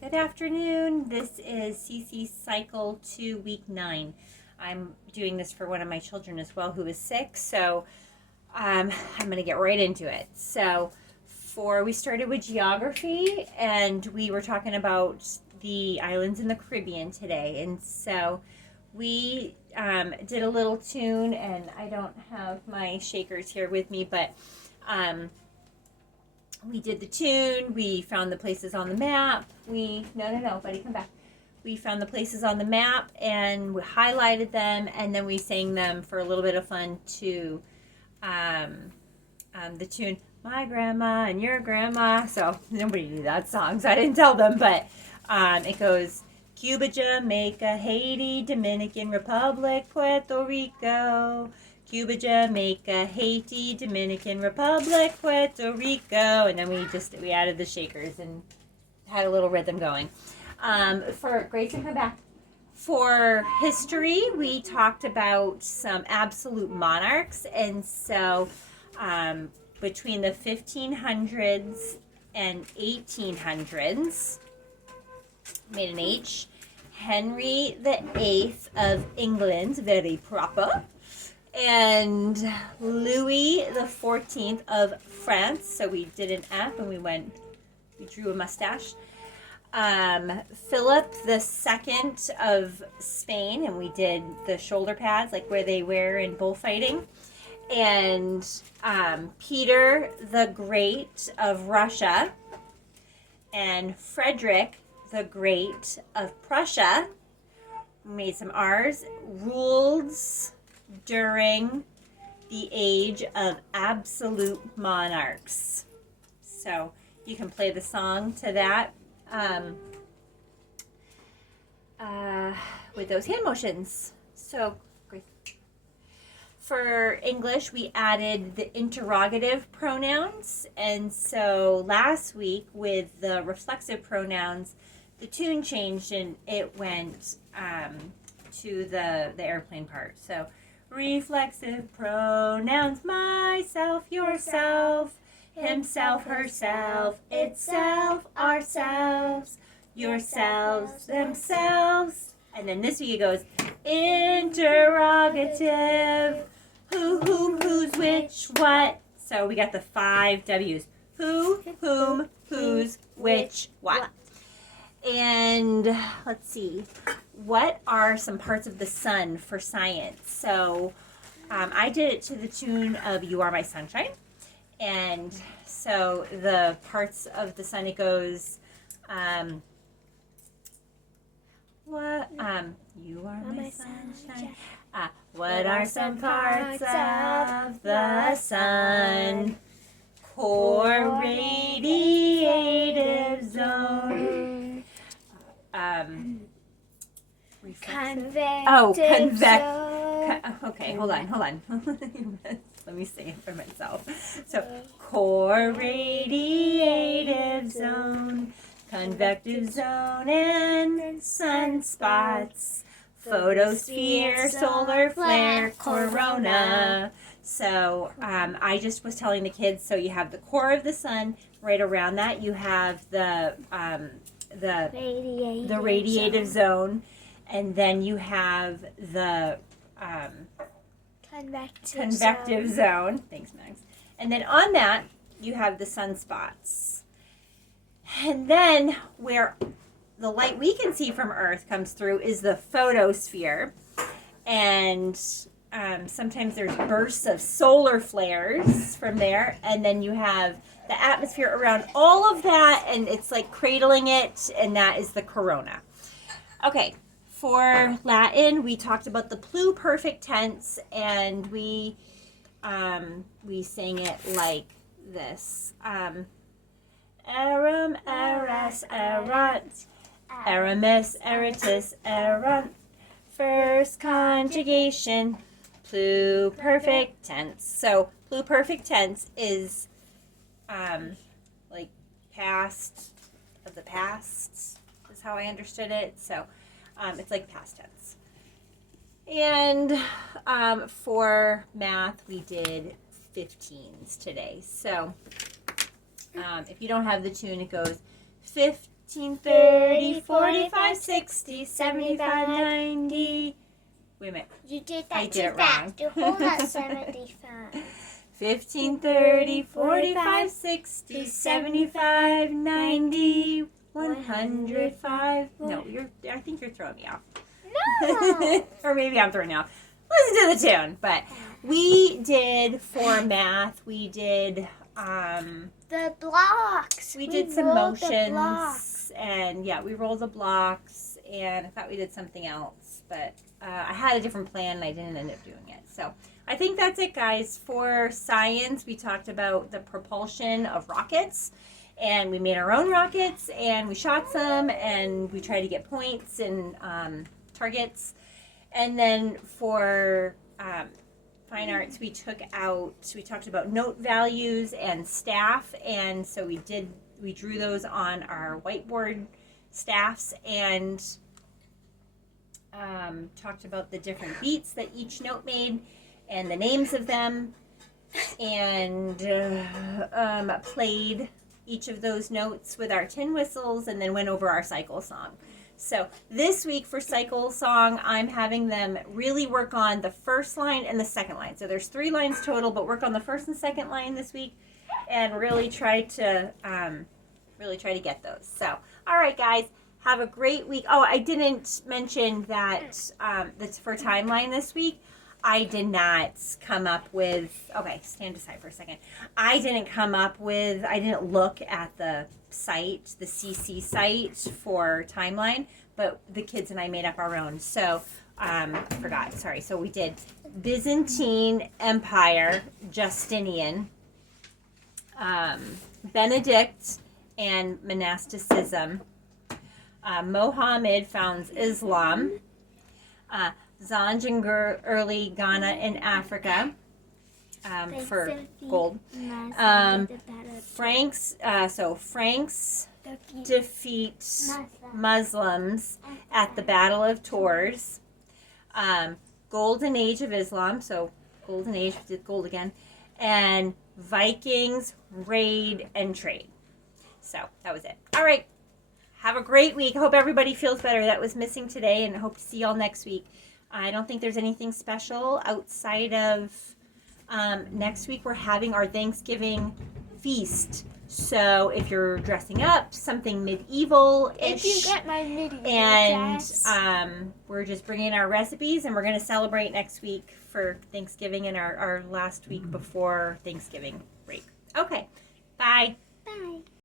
Good afternoon. This is CC Cycle 2, Week 9. I'm doing this for one of my children as well who is sick, so I'm going to get right into it. We started with geography, and we were talking about the islands in the Caribbean today. And so we did a little tune, and I don't have my shakers here with me, but we did the tune. We found the places on the map. No, buddy, come back. We found the places on the map and we highlighted them, and then we sang them for a little bit of fun to the tune My Grandma and Your Grandma. So nobody knew that song, so I didn't tell them, but it goes Cuba, Jamaica, Haiti, Dominican Republic, Puerto Rico. Cuba, Jamaica, Haiti, Dominican Republic, Puerto Rico, and then we added the shakers and had a little rhythm going. For Grayson, come back. For history, we talked about some absolute monarchs, and so between the 1500s and 1800s, made an H. Henry VIII of England, very proper. And Louis the 14th of France. So we did an F and we drew a mustache. Philip the Second of Spain, and we did the shoulder pads, like where they wear in bullfighting. And Peter the Great of Russia, and Frederick the Great of Prussia. We made some R's. Ruled during the age of absolute monarchs. So you can play the song to that with those hand motions. So great. For English, we added the interrogative pronouns, and so last week with the reflexive pronouns, the tune changed and it went to the airplane part. So reflexive pronouns: myself, yourself, himself, herself, itself, ourselves, yourselves, themselves. And then this week it goes interrogative: who, whom, whose, which, what. So we got the 5 W's: who, whom, whose, which, what. And let's see, what are some parts of the sun for science? So I did it to the tune of You Are My Sunshine. And so the parts of the sun, it goes, you are my sunshine. What are some parts of the sun? Core, radiative zone. Convective zone. Okay, hold on. Let me say it for myself. So, core, radiative zone, convective zone, and sunspots, photosphere, solar flare, corona. So I just was telling the kids, so you have the core of the sun. Right around that, you have the radiative zone, and then you have the convective zone. Thanks, Max. And then on that, you have the sunspots. And then where the light we can see from Earth comes through is the photosphere. And sometimes there's bursts of solar flares from there. And then you have the atmosphere around all of that, and it's like cradling it, and that is the corona. Okay, for Latin, we talked about the pluperfect tense, and we sang it like this. Eram, eras, erant, eramis, eratus, erant. First conjugation, pluperfect tense. So pluperfect tense is like past of the past is how I understood it. So it's like past tense. And for math, we did 15s today. So if you don't have the tune, it goes 15 30, 45, 60, 75, 90. Wait a minute. You did I that did too it fast. wrong. You hold at 75. 15, 30, 45, 60, 75, 90, 105. No, I think you're throwing me off. No. Or maybe I'm throwing you off. Listen to the tune. But we did, for math, we did The blocks. we did some rolled the blocks. motions, and yeah, we rolled the blocks, and I thought we did something else, but I had a different plan and I didn't end up doing it. So I think that's it, guys. For science, we talked about the propulsion of rockets, and we made our own rockets, and we shot some, and we tried to get points and targets. And then for fine arts, we talked about note values and staff, and so we drew those on our whiteboard staffs, and talked about the different beats that each note made and the names of them, and played each of those notes with our tin whistles, and then went over our cycle song. So this week for cycle song, I'm having them really work on the first line and the second line. So there's 3 lines total, but work on the first and second line this week, and really try to get those. So, all right, guys, have a great week. Oh, I didn't mention that that's for timeline this week. I did not come up with, okay, stand aside for a second. I didn't look at the site, the CC site for timeline, but the kids and I made up our own. So, I forgot, sorry. So we did Byzantine Empire, Justinian, Benedict, and monasticism. Mohammed founds Islam. Zanjangur, early Ghana in Africa, for gold. Franks defeat Muslims at the Battle of Tours. Golden Age of Islam, so Golden Age, did gold again. And Vikings raid and trade. So that was it. All right. Have a great week. I hope everybody feels better. That was missing today, and I hope to see y'all next week. I don't think there's anything special outside of next week. We're having our Thanksgiving feast. So if you're dressing up, something medieval-ish. If you get my medieval and dress. we're just bringing our recipes, and we're going to celebrate next week for Thanksgiving and our last week before Thanksgiving break. Okay. Bye. Bye.